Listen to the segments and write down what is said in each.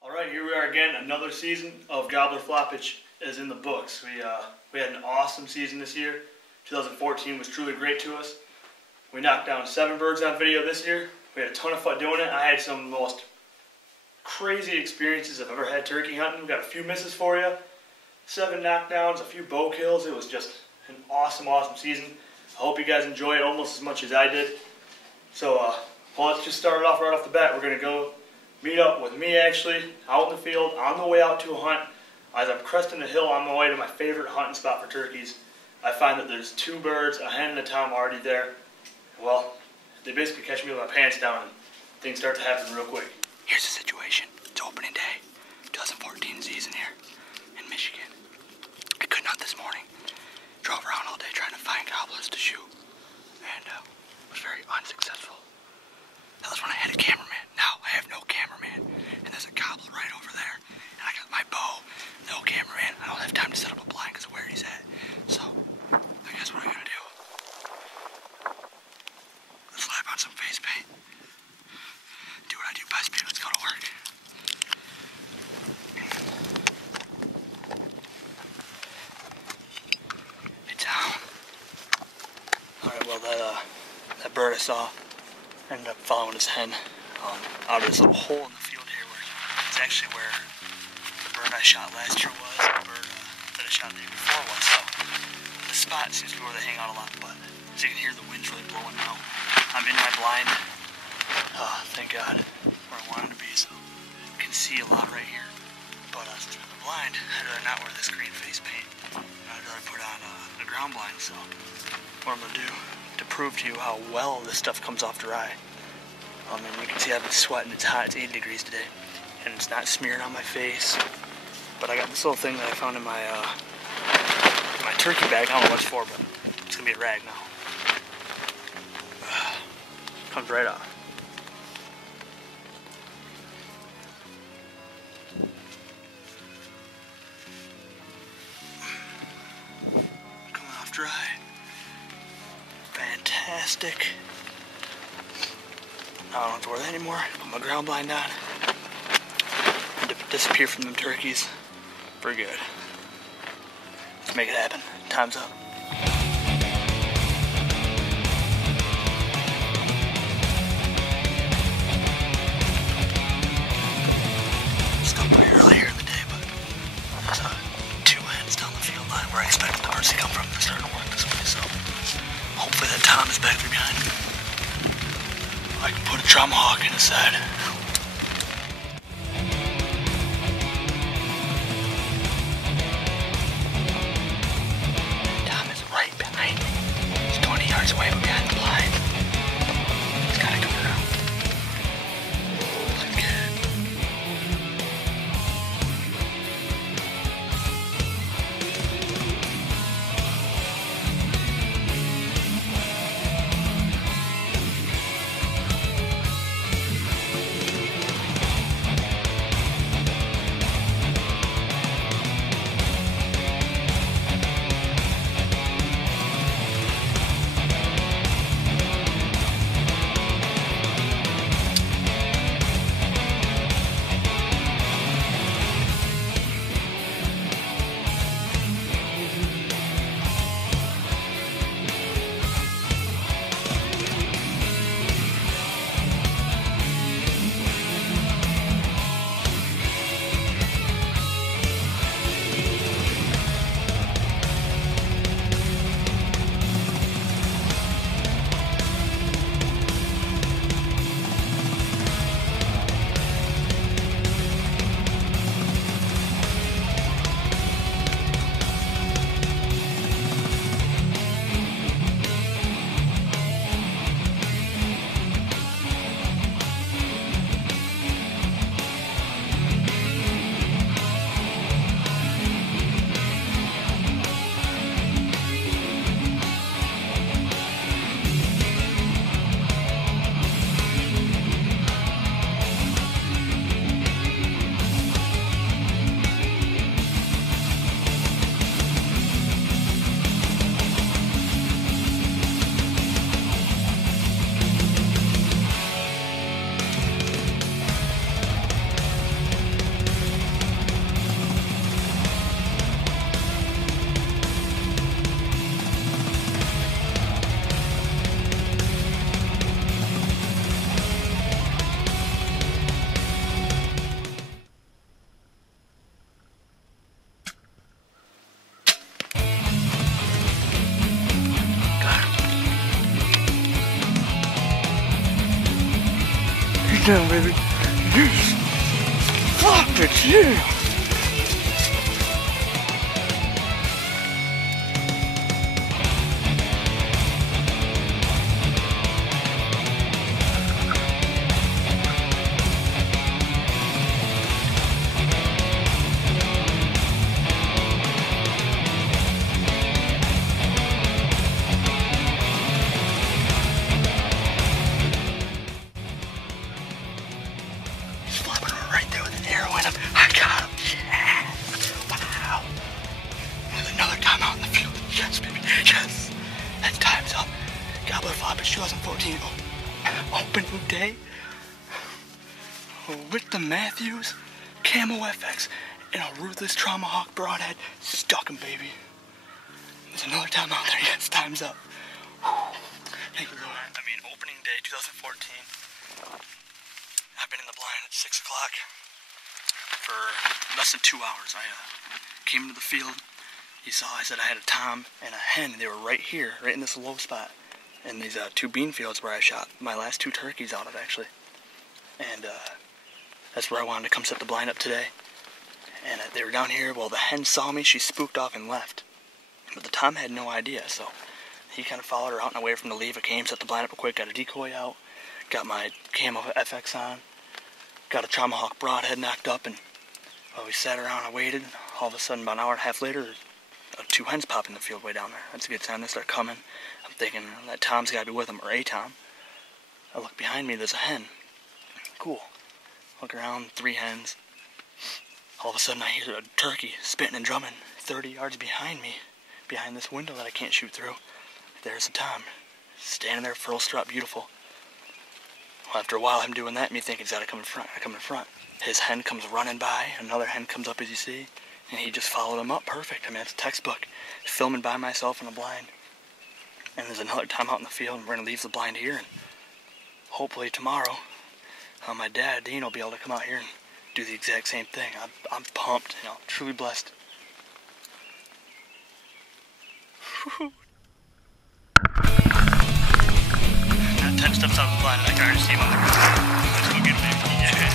Alright, here we are again. Another season of Gobbler Floppage is in the books. We had an awesome season this year. 2014 was truly great to us. We knocked down 7 birds on video this year. We had a ton of fun doing it. I had some of the most crazy experiences I've ever had turkey hunting. We got a few misses for you. 7 knockdowns, a few bow kills. It was just an awesome season. I hope you guys enjoy it almost as much as I did. So, well, let's just start it off right off the bat. We're going to go meet up with me actually out in the field on the way out to a hunt. As I'm cresting the hill on my way to my favorite hunting spot for turkeys, I find that there's 2 birds, a hen and a tom already there. Well, they basically catch me with my pants down and things start to happen real quick. Here's the situation. It's opening day, 2014 season here in Michigan. I couldn't hunt this morning. Drove around all day trying to find gobblers to shoot and was very unsuccessful. That was when I had a cameraman. Now I have no cameraman, and there's a gobbler right over there. And I got my bow, no cameraman. I don't have time to set up a blind because of where he's at. So I guess what I'm gonna do, let's slap on some face paint. Do what I do best, baby. Let's go to work. It's down. Alright, well that bird I saw ended up following his hen out of this little hole in the field here where it's actually where the bird I shot last year was, and the bird that I shot the year before was. So the spot seems to be where they hang out a lot, but as you can hear, the wind's really blowing now. I'm in my blind, thank God, where I wanted to be, so you can see a lot right here. But through the blind, I'd rather not wear this green face paint. I'd rather put on a ground blind, so what I'm going to do to prove to you how well this stuff comes off dry. And you can see I've been sweating. It's hot. It's 80 degrees today, and it's not smearing on my face. But I got this little thing that I found in my turkey bag. I don't know what it's for, but it's gonna be a rag now. Comes right off. Coming off dry. Fantastic. I don't have to wear that anymore. Put my ground blind on. And disappear from them turkeys for good. Let's make it happen. Time's up. Still pretty early here in the day, but there's 2 hens down the field line where I expected the birds to come from. They're starting to work this way, so hopefully that tom is back there behind me. I can put a tomahawk in his side. Tom is right behind me. He's 20 yards away, but behind the blind. He's gotta come around. Look at it. down, baby. Yes. Floppage, yeah. Yes! And time's up. Gobbler Floppage 2014 opening day with the Matthews Camo FX and a Ruthless Tomahawk Broadhead. Stuck 'em, baby. There's another time out there. Yes, time's up. Thank you, Lord. I mean, opening day 2014. I've been in the blind at 6 o'clock for less than 2 hours. I came into the field. You saw I said I had a tom and a hen. They were right here, right in this low spot. In these 2 bean fields where I shot my last 2 turkeys out of, actually. And that's where I wanted to come set the blind up today. And they were down here. Well, the hen saw me. She spooked off and left. But the tom had no idea, so he kind of followed her out, and I waited for him to leave. I came, set the blind up quick, got a decoy out, got my Camo FX on, got a Tomahawk Broadhead knocked up, and we sat around and waited. All of a sudden, about an hour and a half later, 2 hens pop in the field way down there. That's a good sign. They start coming. I'm thinking that tom's got to be with them, or a tom. I look behind me, there's a hen. Cool. Look around, 3 hens. All of a sudden I hear a turkey spitting and drumming 30 yards behind me, behind this window that I can't shoot through. There's a tom, standing there, full strut, beautiful. Well, after a while, him doing that, me thinking he's got to come in front. I come in front. His hen comes running by. Another hen comes up, as you see. And he just followed him up perfect. I mean, it's a textbook. Filming by myself in the blind. And there's another time out in the field, and we're going to leave the blind here. And hopefully tomorrow, my dad, Dean, will be able to come out here and do the exact same thing. I'm pumped, you know, truly blessed. 10 steps out of the blind, and I can already see him on the ground. Let's go get him, baby. Yeah.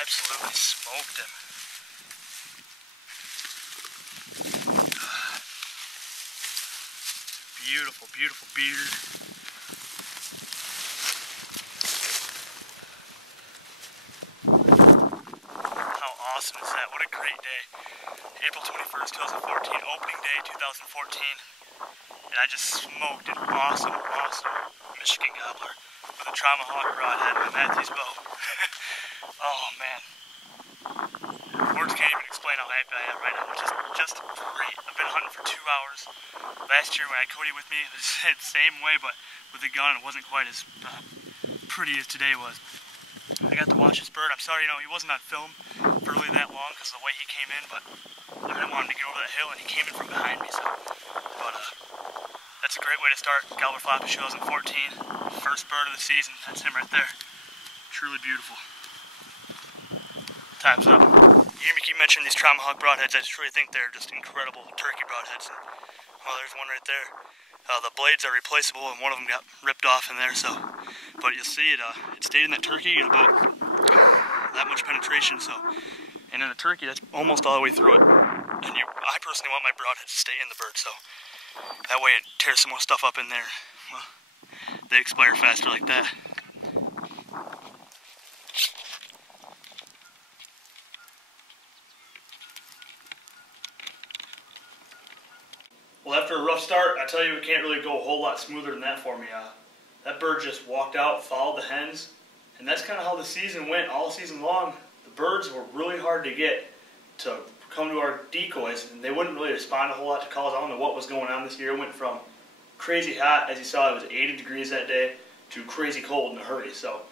Absolutely smoked him. Beautiful, beautiful beard. How awesome is that? What a great day. April 21st, 2014, opening day 2014. And I just smoked an awesome, awesome Michigan Gobbler with a Tomahawk Broadhead and a Matthews bow. Oh man, words can't even explain how happy I am right now. It's just great. I've been hunting for 2 hours. Last year when I had Cody with me, it was the same way, but with a gun it wasn't quite as pretty as today was. I got to watch this bird. I'm sorry, you know, he wasn't on film for really that long because of the way he came in, but I didn't want him to get over that hill, and he came in from behind me. So, but that's a great way to start Gobbler Floppage 2014. First bird of the season. That's him right there. Truly beautiful. Time's up. You hear me keep mentioning these Tomahawk Broadheads. I just really think they're just incredible turkey broadheads. And, well, there's one right there. The blades are replaceable, and one of them got ripped off in there. So, but you'll see it. It stayed in that turkey. You get about that much penetration. So, and in the turkey, that's almost all the way through it. And I personally want my broadheads to stay in the bird, so that way it tears some more stuff up in there. Well, they expire faster like that. Well, after a rough start, I tell you, it can't really go a whole lot smoother than that for me. That bird just walked out, followed the hens, and that's kind of how the season went all season long. The birds were really hard to get to come to our decoys, and they wouldn't really respond a whole lot to calls. I don't know what was going on this year. It went from crazy hot, as you saw, it was 80 degrees that day, to crazy cold in a hurry. So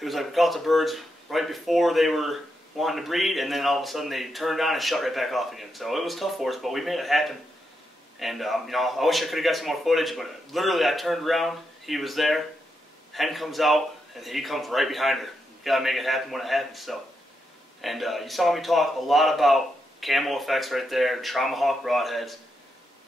it was like we caught the birds right before they were wanting to breed, and then all of a sudden they turned on and shut right back off again. So it was tough for us, but we made it happen. And you know, I wish I could have got some more footage, but literally I turned around, he was there, hen comes out, and he comes right behind her. You gotta make it happen when it happens. So, and you saw me talk a lot about camo effects right there, Trauma Hawk broadheads,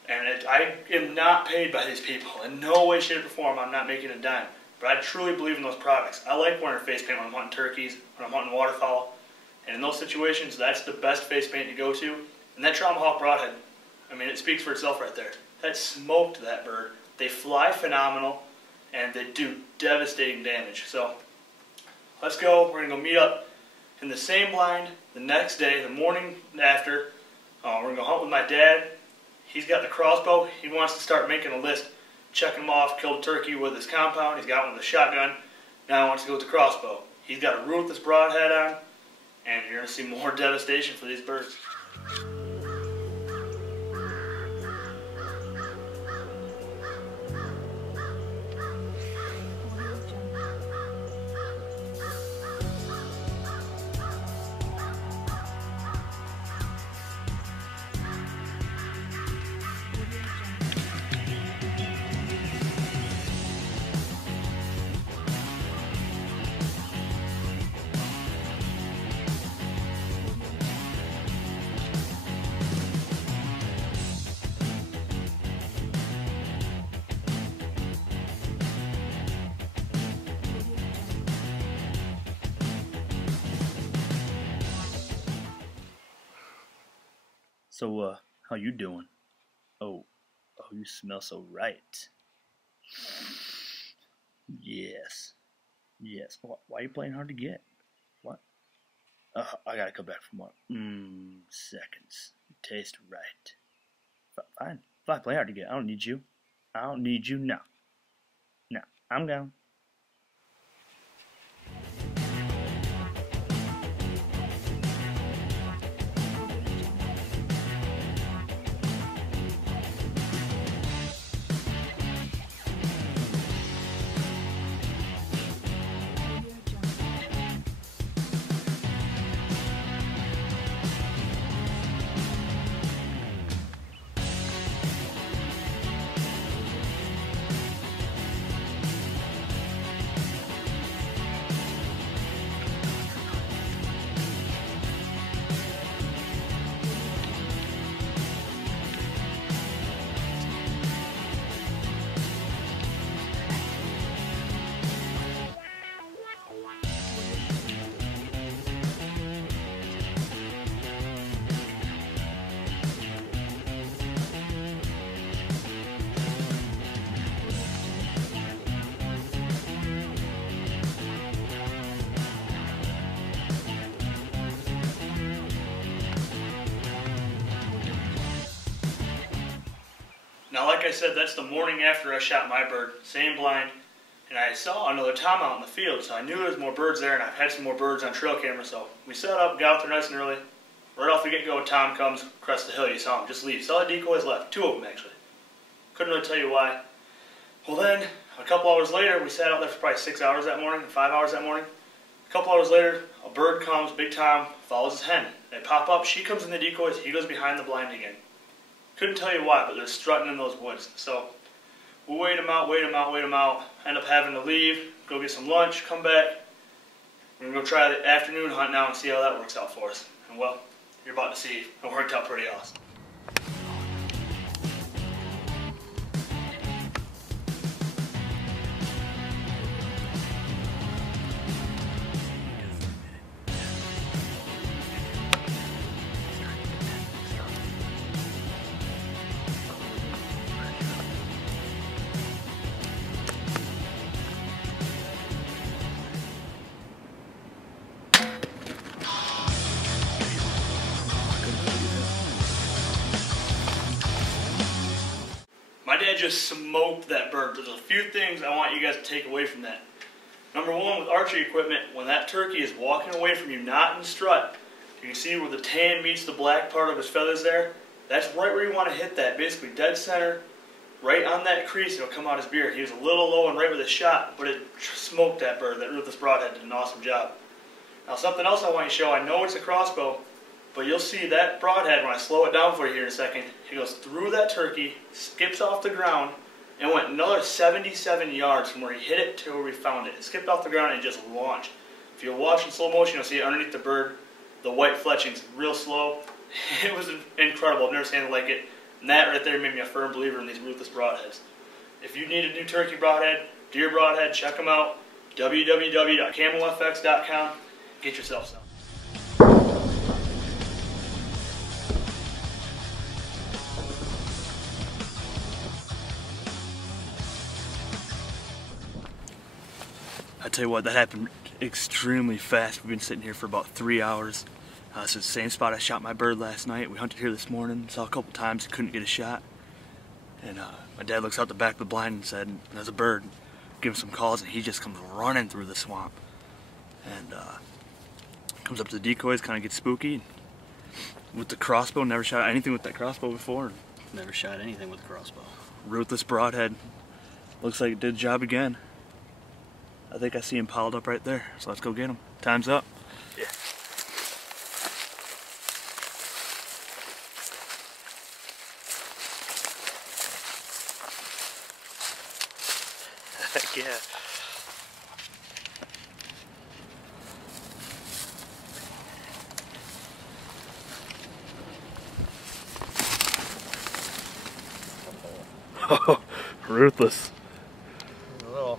and I am not paid by these people. In no way, shape, or form, I'm not making a dime. But I truly believe in those products. I like wearing face paint when I'm hunting turkeys, when I'm hunting waterfowl, and in those situations, that's the best face paint to go to. And that Trauma Hawk broadhead, I mean, it speaks for itself right there. That smoked that bird. They fly phenomenal, and they do devastating damage. So, let's go. We're going to go meet up in the same blind the next day, the morning after. We're going to go hunt with my dad. He's got the crossbow. He wants to start making a list, checking him off. Killed a turkey with his compound. He's got one with a shotgun. Now he wants to go with the crossbow. He's got a ruthless broadhead on, and you're going to see more devastation for these birds. So, how you doing? Oh, you smell so right. Yes. Why are you playing hard to get? What? I gotta come back for more. Seconds. You taste right. Fine, play hard to get. I don't need you. I don't need you now. No, I'm gone. Now, like I said, that's the morning after I shot my bird, same blind, and I saw another tom out in the field, so I knew there was more birds there, and I've had some more birds on trail camera, so we set up, got out there nice and early. Right off the get-go, Tom comes across the hill, you saw him just leave. Saw the decoys left, 2 of them actually. Couldn't really tell you why. Well then, a couple hours later, we sat out there for probably 6 hours that morning, 5 hours that morning. A couple hours later, a bird comes, Big Tom, follows his hen. They pop up, she comes in the decoys, he goes behind the blind again. Couldn't tell you why, but they're strutting in those woods. So we'll wait them out, end up having to leave, go get some lunch, come back. We're going to go try the afternoon hunt now and see how that works out for us. And well, you're about to see it worked out pretty awesome. My dad just smoked that bird. There's a few things I want you guys to take away from that. Number one, with archery equipment, when that turkey is walking away from you, not in strut, you can see where the tan meets the black part of his feathers there. That's right where you want to hit that, basically dead center, right on that crease. It'll come out his beard. He was a little low and right with his shot, but it smoked that bird. That ruthless broadhead did an awesome job. Now something else I want you to show, I know it's a crossbow, but you'll see that broadhead when I slow it down for you here in a second. It goes through that turkey, skips off the ground, and went another 77 yards from where he hit it to where we found it. It skipped off the ground and just launched. If you'll watch in slow motion, you'll see it underneath the bird. The white fletching's real slow. It was incredible. I've never seen it like it. And that right there made me a firm believer in these ruthless broadheads. If you need a new turkey broadhead, deer broadhead, check them out. www.camelfx.com. Get yourself some. I tell you what, that happened extremely fast. We've been sitting here for about 3 hours. This is the same spot I shot my bird last night. We hunted here this morning, saw a couple times, couldn't get a shot. And my dad looks out the back of the blind and said, there's a bird. Give him some calls, and he just comes running through the swamp. And comes up to the decoys, kind of gets spooky. With the crossbow, never shot anything with that crossbow before. Never shot anything with a crossbow. Ruthless broadhead. Looks like it did the job again. I think I see him piled up right there, so let's go get him. Time's up. Yeah. Heck yeah. Oh, ruthless. A little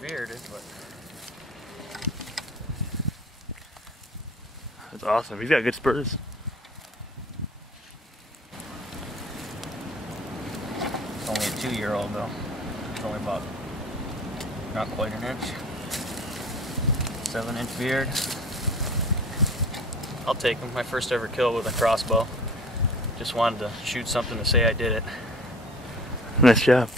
bearded, but that's awesome. He's got good spurs. it's only a 2-year-old though. It's only about not quite an inch. 7-inch beard. I'll take him. My first ever kill with a crossbow. Just wanted to shoot something to say I did it. Nice job.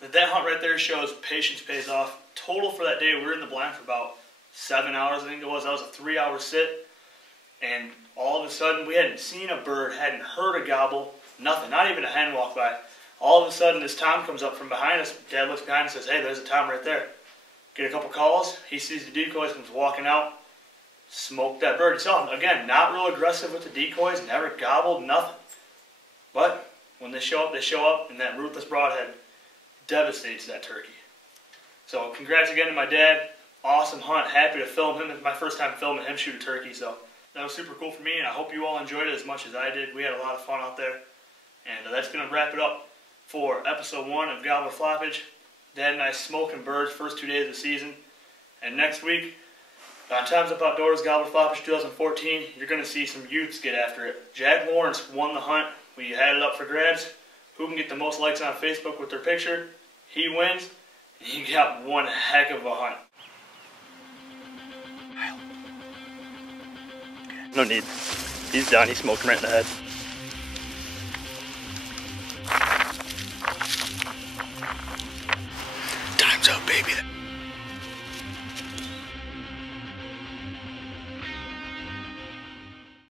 That hunt right there shows patience pays off. Total for that day, we were in the blind for about 7 hours, I think it was. That was a 3-hour sit. And all of a sudden, we hadn't seen a bird, hadn't heard a gobble, nothing, not even a hen walk by. All of a sudden, this tom comes up from behind us. Dad looks behind and says, hey, there's a tom right there. Get a couple calls. He sees the decoys, comes walking out. Smoked that bird. You saw him, again, not real aggressive with the decoys, never gobbled, nothing. But when they show up, and that ruthless broadhead devastates that turkey. So congrats again to my dad. Awesome hunt. Happy to film him. It's my first time filming him shoot a turkey, so that was super cool for me, and I hope you all enjoyed it as much as I did. We had a lot of fun out there. And that's going to wrap it up for episode 1 of Gobbler Floppage. Dad and I smoking birds first 2 days of the season. And next week, on Time's Up Outdoors, Gobbler Floppage 2014, you're going to see some youths get after it. Jack Lawrence won the hunt. We had it up for grabs. Who can get the most likes on Facebook with their picture? He wins. And he got one heck of a hunt. No need. He's done. He's smoking right in the head.